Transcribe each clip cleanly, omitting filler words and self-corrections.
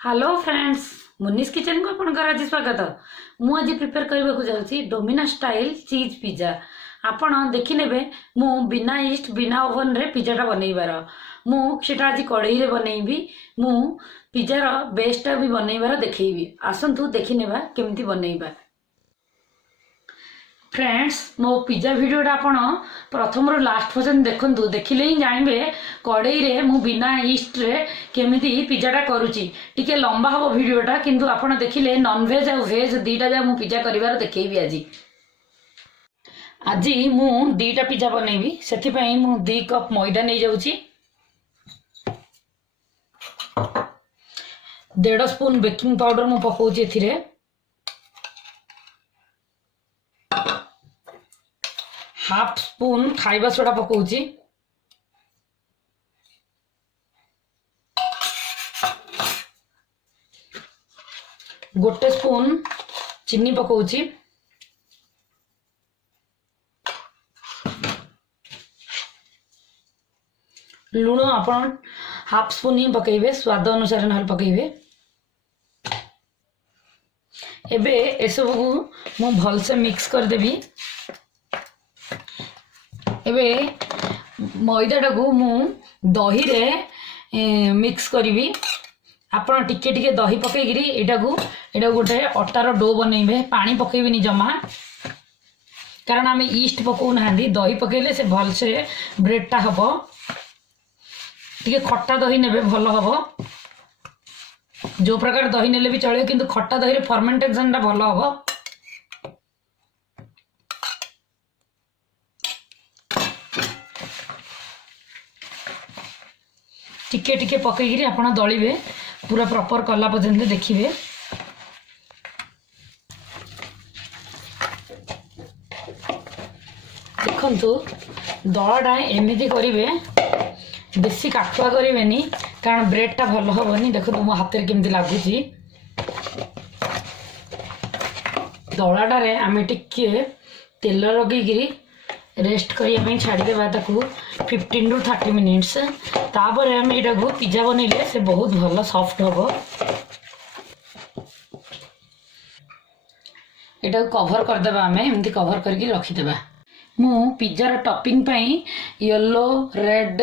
Hello friends, मुनिस kitchen को आपनकर आज स्वागत। मु आज प्रिपेयर करबा को जाउची डोमिनोज स्टाइल चीज पिज्जा। आपण देखि नेबे मु बिना ईस्ट बिना ओवन रे पिज्जा टा बनैबार। मु सेटा आज कढ़ई रे बनैबी। मु पिज्जा रो बेस्ट भी बनैबार देखैबी। आसंतु देखि नेबा केमती बनैबा। फ्रेंड्स, मो पिज्जा वीडियोटा आपण प्रथम रो लास्ट पर्यंत देखंतु। देखिले ही जानबे कढ़ई रे मु बिना ईस्ट रे केमिति पिज्जाटा करूची। टिके लंबा हबो वीडियोटा, किंतु आपण देखिले नॉन वेज और वेज दीटा जा मु पिज्जा करिवार देखैबी। आज मु दीटा पिज्जा बनैबी। सेति पई मु 2 कप मैदा नै जाउची, 1.5 स्पून बेकिंग पाउडर मु पकाउची एथिरे, हाफ स्पून खाइबा सोडा पकाउची, गोटे स्पून चीनी पकाउची, लूण आपण हाफ स्पून ही पकेबे, स्वाद अनुसार न पकेबे। एबे एसबू को मु भल से मिक्स कर देबी। एबे मैदाटा को मु दही रे मिक्स करी। आपण टिके टिके दही पकईकरी एटा गोटे अटार डो बनइबे। पानी पकईबिनी जमा, कारण आम ईस्ट पकाऊ ना। दही पकईले से भल से ब्रेडटा हम। टिके खट्टा दही नेबे भल हम। जो प्रकार दही नेले भी चले, किंतु खट्टा दही रे फर्मेंटेशन टा भल हम। टिके टिके पकईकरी आपण दलिबे, पूरा प्रॉपर कला पर्यंत देखिए। देखंतु दलटा एमती करेंगे, बेसी काठुआ करेंगे, कारण ब्रेडटा भल हेनी। देखो मो हाथ में केमती लगुच। दलाटारे आम टिके तेल लगे रेस्ट करने छाड़देवा 15 to 30 मिनिट्स। तापर आम यहाँ पिज्जा बनइले से बहुत भल सॉफ्ट हम। यहाँ कवर करदेबा, आम एमती कवर करके रखीदेबा। मु पिज्जार टॉपिंग पाई येलो रेड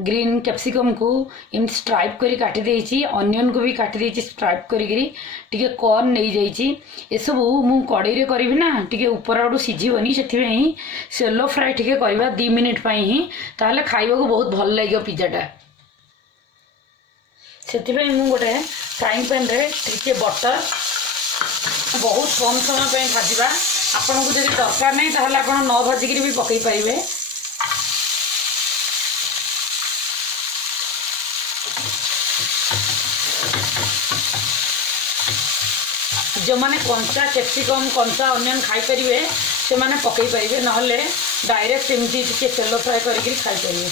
ग्रीन कैप्सिकम को एमती स्ट्राइप करी काटी देइची। ऑनियन को भी काटी देइची स्ट्राइप करी टिके कॉर्न नहीं जाइची। ए सब मु कढ़ई रे करिवि ना, टिके ऊपर आडू सिझिबनी। सेथिबेई सेलो फ्राई टिके करबा 2 मिनिट पाई ही, ताले खाइबा को बहुत भल लागियो पिज्जाटा। सेथिबेई मु गोटे फ्राइंग पैन रे टिके बटर बहुत कम समय पे भाजवा। आपन को जदि दरकार नहीं ताहले आपन न भाजिक भी पकई पारिबे। जो माने कंचा कैप्सिकम कंचा ऑनियन खाई परिबे से माने पकई पारिबे, नहले डायरेक्ट एमती टिके सेलो फ्राई करके खाई परिबे।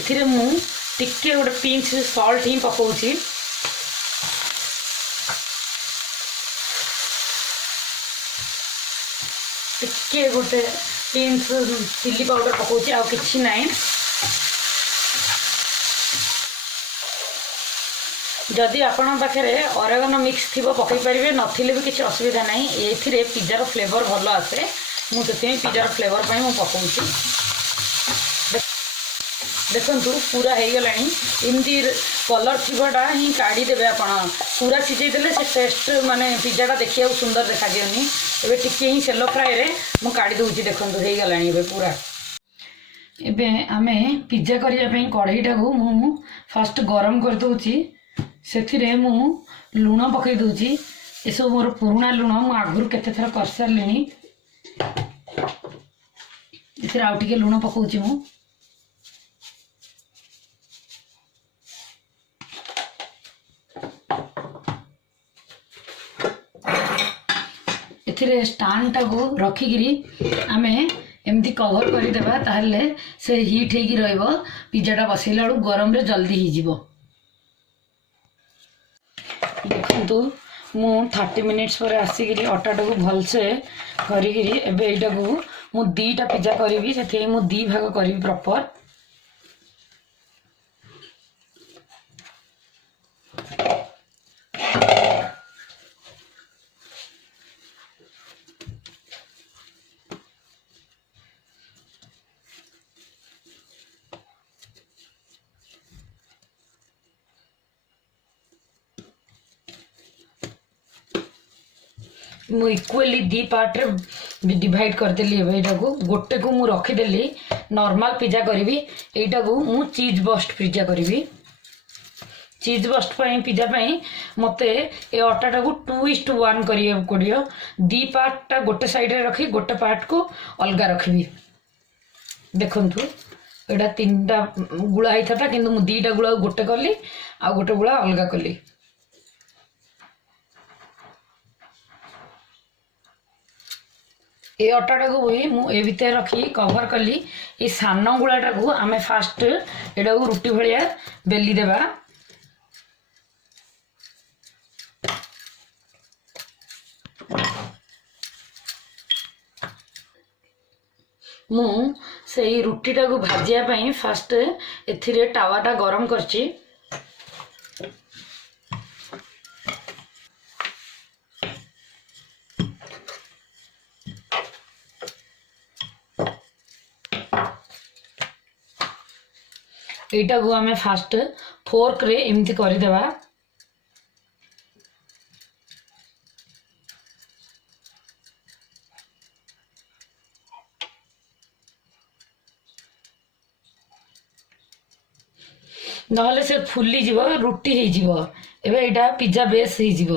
एथिरे मु टिके गोटे पिंच सॉल्ट ही पकाउची। टिके गोटे पिंच चिली पाउडर पकाउची, आ किछि नाही। जदि आपण पाखे ऑरेगनो मिक्स थी पकई पारे, नथिले भी किसी असुविधा नहीं। एथिरे पिज्जार फ्लेवर भल आसे, मुझे पिज्जार फ्लेवर पर मुझे पकाउची। देखंतु पूरा हो गला। एमती कलर थीबटा ही काढ़ीदेवे। आप पूरा सिझेदेले से टेस्ट माने पिज्जाटा देखिए सुंदर देखा दियोनी। एबे टिके ही सेलो फ्राई रे मु काढ़ी दूची। देखंतु हो गला एबे पूरा। एबे आमे पिज्जा करिया पई कढ़ईटा को मु फर्स्ट गरम कर दूची। सेथिरे मु लूण पकई दूची। ए सब मोर पुराना लूण, मु आगुर केते थर कर सारलिनी। एथिरे आउ टिके लूण पकाउची मु। एथिरे स्टैंड टाको रखिकी आमे एमती कवर करदेबा, ताहले से हीट होगी रहिबो। पिज्जाटा बसैला बेलू गरम रे जल्दी ही जीवो। देखंतु मु 30 मिनिट्स पर आसिकी अटाटा को भल से करिकी एबे एटा को मु 2टा पिज्जा करी। से मु 2 भाग करी प्रॉपर। मु इक्वली दी पार्ट रे डिवाइड करदेली एटा को गोटे को मु रखीदेली नॉर्मल पिज्जा करी एटा को मु चीज बस्ट पिज्जा करी चीज बस्ट पिज्जा मते ए अटाटा को 2:1 करिए पड़ियो दी पार्टा गोटे साइड रे रखी गोटे पार्ट को अलगा रखी देखंतु एटा तीनटा गुळा ही था किंतु मु दीटा गुळा गोटे कली आ गोटे गुळा अलगा कली ए अटाटा को भी मु ए भीतर रखी कवर कली ए सान गुळाटा को आमे फास्ट एटा को रुटी भलिया बेली देबा मु से रुटीटा को भाजिया पई फास्ट एथिरे टावाटा गरम करची एटा को आमे फास्ट फोर्क रे एमती करि देबा नहले से फुली जीव रुटी ही जीव एबे एटा पिज्जा बेस ही जीव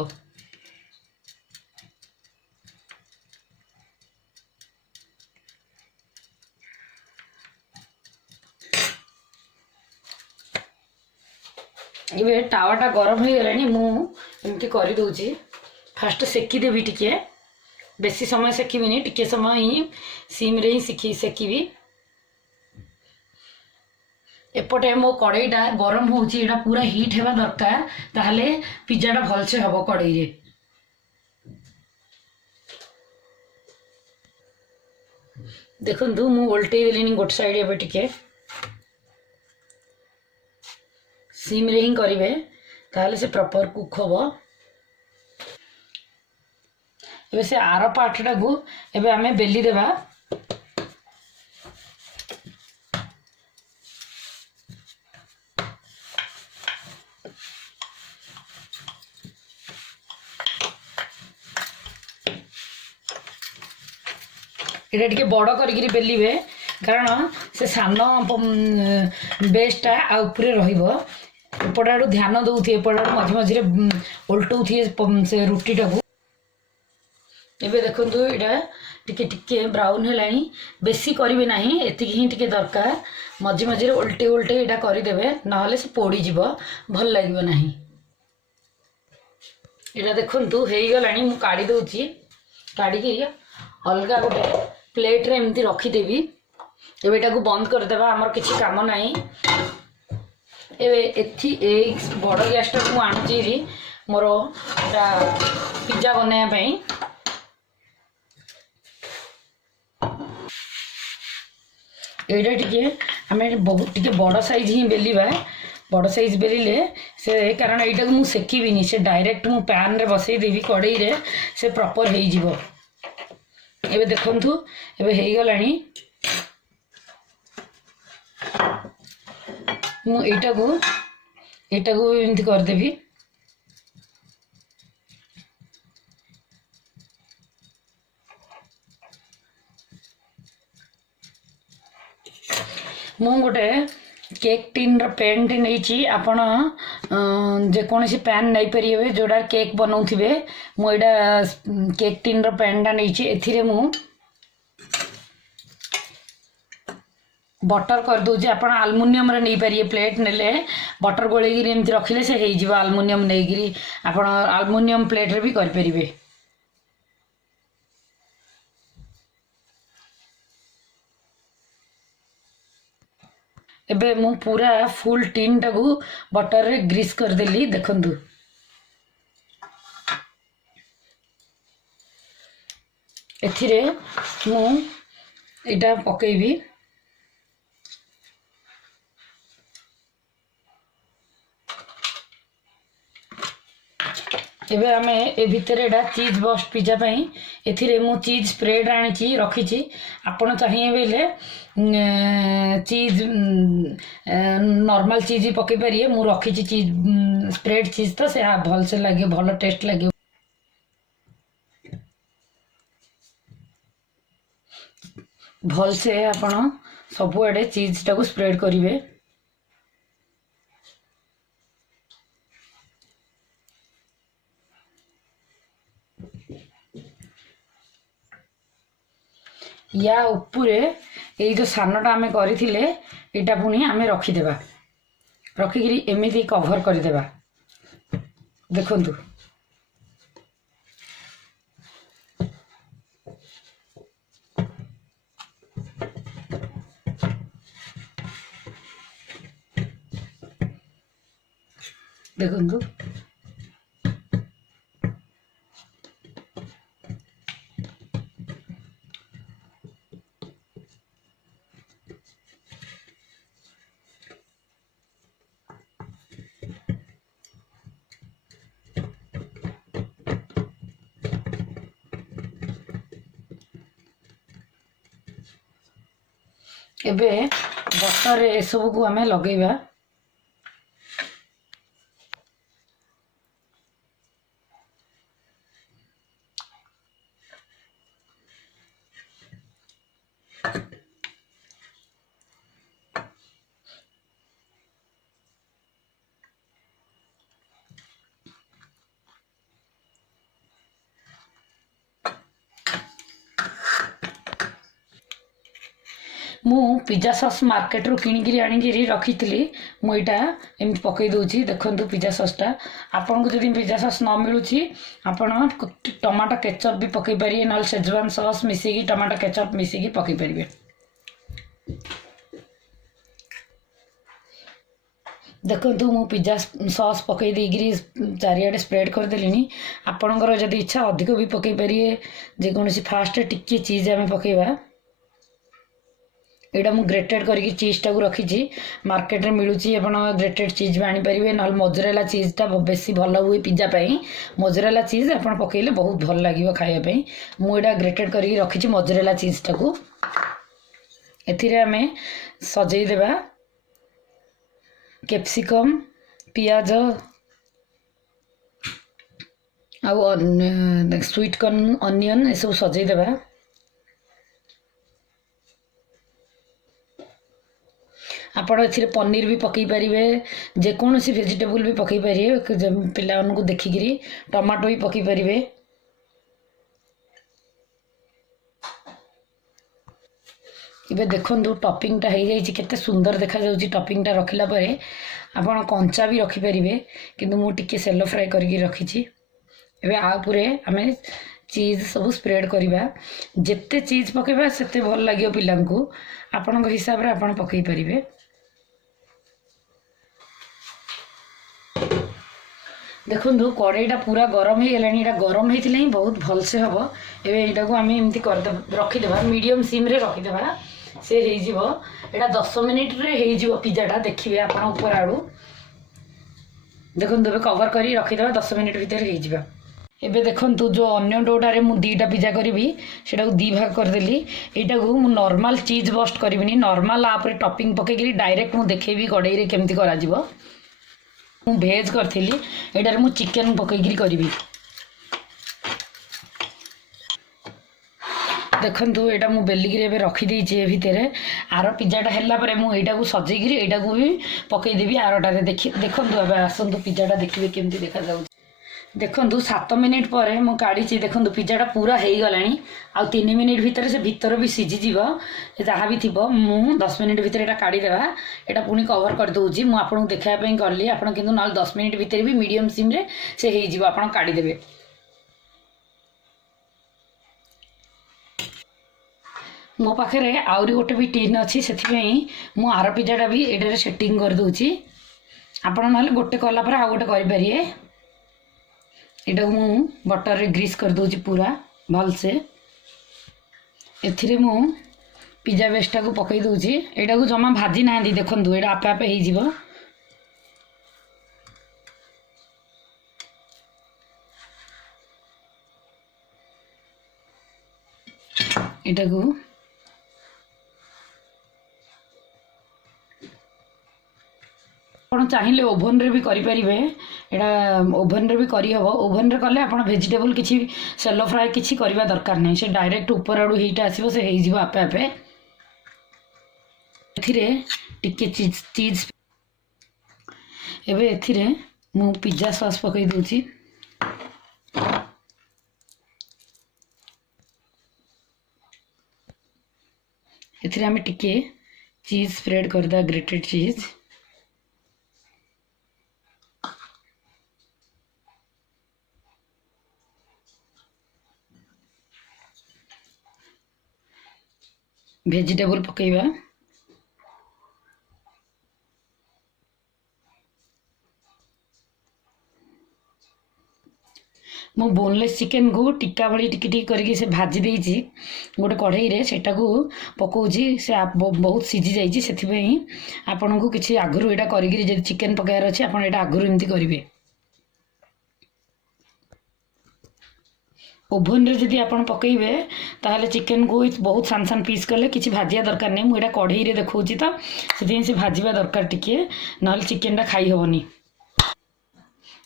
एबे टावाटा गरम हो गलानी मु एमती करि दोची फास्ट सेकी देबी टिके बेसी समय सेकीबिनी टिके समय ही सिम रे ही सेकीबी एपटे मो कड़ईटा गरम होची एटा पूरा हीट हेबा दरकार ताहले पिज्जाटा भलसे हबो कड़ई रे देखंतु मु उल्टे देलिनी गोट साइड एबे टिके सिम रे ही करिवे ताहले से प्रॉपर कुक हबो एबे से आरो पार्टटा को एबे आमे बेली देबा एटा टिके बड़ करिक बेलिवे कारण से सान बेसटा आ उपरे रहिबो एपटाड़ू ध्यान दौथि एपटाड़ू मझे मझे उल्टौथि से रुटीटा को एबे देखंतु एटा टिके टिके ब्राउन हेलानी बेसी करिवे नाही एतिक ही टिके दरकार मझे मझे उल्टे उल्टे एटा करि देबे नहले से पोड़ी जीवो भल लागिबो नाही एटा देखंतु हेई गलानी मु काढी दउची काढी के अलगा गोटे प्लेट रे एमती रखी देबी एबे एटा को बंद कर देबा हमर किछि काम नाही एबे एथि एक बड़ गैस टा को आनची री मोर एटा पिज्जा बनाया पई एटा टिके हमें बहुत टिके बड़ साइज ही बेलीबा बड़ साइज बेलिले से कारण एटा को मु सेकीबिनी से डायरेक्ट मु पैन रे बसई देबी कड़ई रे से प्रॉपर हेई जीवो एबे देखंतु एबे हेई गलानी मु एटा को एमती कर देबी मु गोटे केक टीन पैन टी नहीं आपण जेकोसी पैन नहीं पारे जोड़ा केक बनाऊे मुझा केक टीन पैनटा नहीं एथिरे मु बटर कर दूची आप आलुमिनियम रे नहीं पारे प्लेट नेले बटर गोलेगी एमती रखिले से हो आलुमिनियम नहीं आप आलुमिनियम प्लेट रे भी कर परिबे एबे मु पूरा फुल टीन टाकू बटर रे ग्रीस कर देली देखंतु एथिरे मु एटा पकेबी एबे आमे ए भितर एटा चीज बस्ट पिज्जा पई एथिरे मु चीज स्प्रेड आनी रखी आपण चाहिए बेले चीज नॉर्मल चीज पके पारिए मु रखी चीज स्प्रेड चीज तो से भल से लगे भल टेस्ट लगे भलसे आपण सबुआडे चीज टाको स्प्रेड करिवे। या उपरे ये जो सानटा आमे करिथिले एटा पुणी आमे रखिदेबा, रखिकी एमती कभर करदेबा। देखंतु देखंतु एबे बटर ए सब को आमे लगेबा। मु पिज्जा सॉस मार्केट रू किणिकी आनिकी रखी मुझा एमती पकई दूसरी। देखो पिज्जा सॉसटा आपन को जब पिज्जा सॉस न मिलूँ आपण टमाटो केचप भी पकई पारे ना शेजवान सॉस मिसेकी टमाटो केचप मिसेकी पकई पारे। देखो मु पिज्जा सॉस पकई देगी चारिआडे स्प्रेड करदेली। आपणकर जब इच्छा अधिक भी पकई पारे जेकोसी फास्ट टिके चीज आम पकईवा। एटा मु ग्रेटेड करके चीज टाक रखी मार्केट रे मिलूँ आप ग्रेटेड चीज भी आनीपारे ना मोजरेला चीजटा बेसी भल हुए पिज्जा पाई। मोजरेला चीज आप पकईले बहुत भल लगे खायापी। मुझा ग्रेटेड करके रखी मोजरेला चीज टाक एथिरे आमे सजेदेबा कैप्सिकम पियाज आउ स्वीट कॉर्न अनियन ये सब सजेदेबा। आपण ए पनीर भी पकई पारे जेकोसी वेजिटेबल भी पकई पारे पिला देखिकी टमाटो भी पकई पारे। इबे देखंतु टॉपिंगटा हो जाइए केते सुंदर देखा जाउची। टॉपिंगटा रखिला परे आपण कंचा भी रखी पारे किंतु मु टिके सेलो फ्राई करके रखी। एबे आ पुरे आमे चीज सब स्प्रेड करवा। जेते चीज पकेबा सेते भल लागियो पिलांकु आपन हिसाब रे आपण पकई पारे। देखो कड़ईटा पूरा गरम हो गलानी। एटा गरम होते ही बहुत भलसे हम एटा को आम एमती कर रखीदे मीडियम सिम रे रखीदे से एटा 10 मिनिट रे हो पिज्जाटा देखिए आप ऊपर आड़ू। देखो कवर कर रखीदे 10 मिनिट भितर हो। एबे देखंतु जो अन्य डोटारे मु 2टा पिज्जा करी से 2 भाग करदेली। यहाँ को मु नॉर्मल चीज बस्ट करी नॉर्मल आप टॉपिंग पकईकरी डायरेक्ट मुझे देखेबी कड़ई रे केमती करा जीवो। मु भेज करथिली एटार मु चिकन पकईकरी करी। देखंतु एटा मु बेलिकी एबे रखी देइछि भितर आरो पिज्जाटा हैला परे मु एटा को सजेइकरी एटा को भी पकई देबी आरोटारे। देखंतु एबे आसंतु पिज्जाटा देखिबे केमती देखा जाउछि। देखंतु 7 मिनिट पर मु काढ़ी। देखंतु पिज्जाटा पूरा हो गलानी आ 3 मिनिट भितर से भितर भी सिझी जीव जहाँ भी थी। मु 10 मिनिट भितर एटा काढ़ी देबा। एटा पुणी कवर कर दउछि मु आपन देखाय पई करली। आपन किंतु नाल 10 मिनिट भितर भी मीडियम सिम रे से हे जीव आपन काढ़ी देबे। मो पाखे आउरी गोटे भी टीन अच्छी से मु आर पिज्जाटा भी एटारे सेटिंग कर दउछि। आपन नाले गोटे कला पर आ गोटे करि परिए। एटा मु बटर रे ग्रीस कर दउछि पूरा भल से। एथिरे मु पिज्जा बेसटा को पकई दउछि। एटा को जमा भाजी ना दी। देखंतु एटा आपे आपे हे जीवो। एटा को आप चाहिए ओभन रे भी करें। एटा ओभन रे भी करहब। ओभन रे कले आप वेजिटेबल किसी सेलो फ्राए किसी करवा दरकार नहीं। से डायरेक्ट ऊपर आड़ू हीट आसो से आपे आपे। एथिरे टिके चीज एबे एथिरे मु पिज्जा सॉस पकई दूची एथिरे हमें टिके चीज स्प्रेड कर दा ग्रेटेड चीज वेजिटेबल पकईबा मु बोनलेस चिकेन को टिक्का भाई टिके करके से भाजी देइछि गोटे कढ़ई रे सेटा को पकाउछि से बहुत सीझी जाइछि सेथिबेई आपन को किछि आगुरु एटा करिगिरी जे चिकेन पकायर अछि आपन एटा आगुरु एमती करिवे ओभन रे जदि आपन पकईबे ताहले चिकेन को बहुत सान सान पीस कले किछि भाजिया दरकार नै मु एटा कढ़ई रे देखौछि त सेथिं से भाजिबा दरकार टिके नहले चिकेन टा खाई होबनी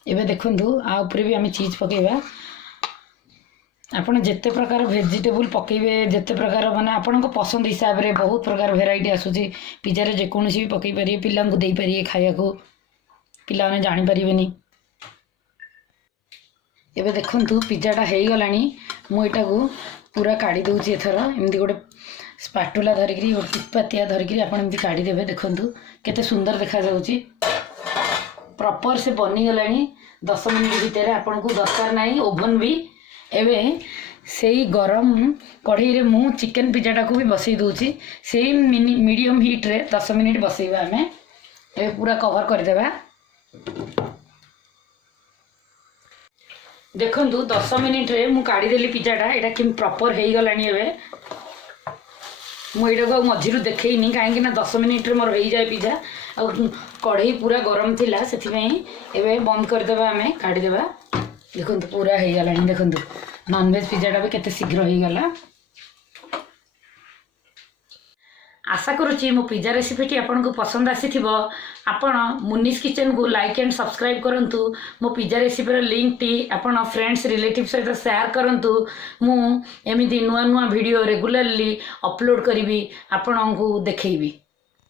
एबे देखंतु आ ऊपर भी आमे चीज पकेबा आपण जेते प्रकार वेजिटेबल पकेबे जेते प्रकार माने आपण को पसंद हिसाब रे बहुत प्रकार वेराइटी आसुची पिज्जा रे जे कोनसी भी पकई पारिए पिल्ला को देई पारिए खाया को पिल्ला ने जानि पारिबेनी एबे देखंतु पिज्जा टा हेई गलानी मु एटा को पूरा काढी दउची एथर एमदी गोटे स्पैटुला धरिकरी गोटे टिपातिया धरिकरी आपण एमदी काढी देबे देखंतु केते सुंदर देखा जाउची प्रॉपर से बनी गलानी 10 मिनिट भीतर आपन को दरकार नाही ओवन भी एबे सेही गरम कढ़ई रे मु चिकन पिज्जा को भी बसई दूची सेही मीडियम हीट रे 10 मिनिट बसईबा हमें एबे पूरा कवर कर देबा देखंतु 10 मिनिट रे मु काढी देली पिज्जाटा एटा कि प्रॉपर हेई गलानी एबे मु एटा को मझिरु देखैनी काहे ना 10 मिनिट रे मोर हेई जाय पिज्जा आ कढ़ई पूरा गरम थिला सेथि पई एबे बंद कर देबा हमें काढी देबा देखंतु पूरा हेई गलानी देखंतु नॉन वेज पिज्जाटा भी केते शीघ्र हेई गला आशा करुच्ची मो पिज्जा रेसिपीटी आपन को पसंद आसीथिबो आपण मुनिस किचन को लाइक एंड सब्सक्राइब करंतु मो पिज्जा रेसिपी रो लिंक टी आपण फ्रेंड्स रिलेटिव सहित शेयर करंतु मु एमिति नुआ नुआ वीडियो रेगुलरली अपलोड करिवि आपण को देखैबी।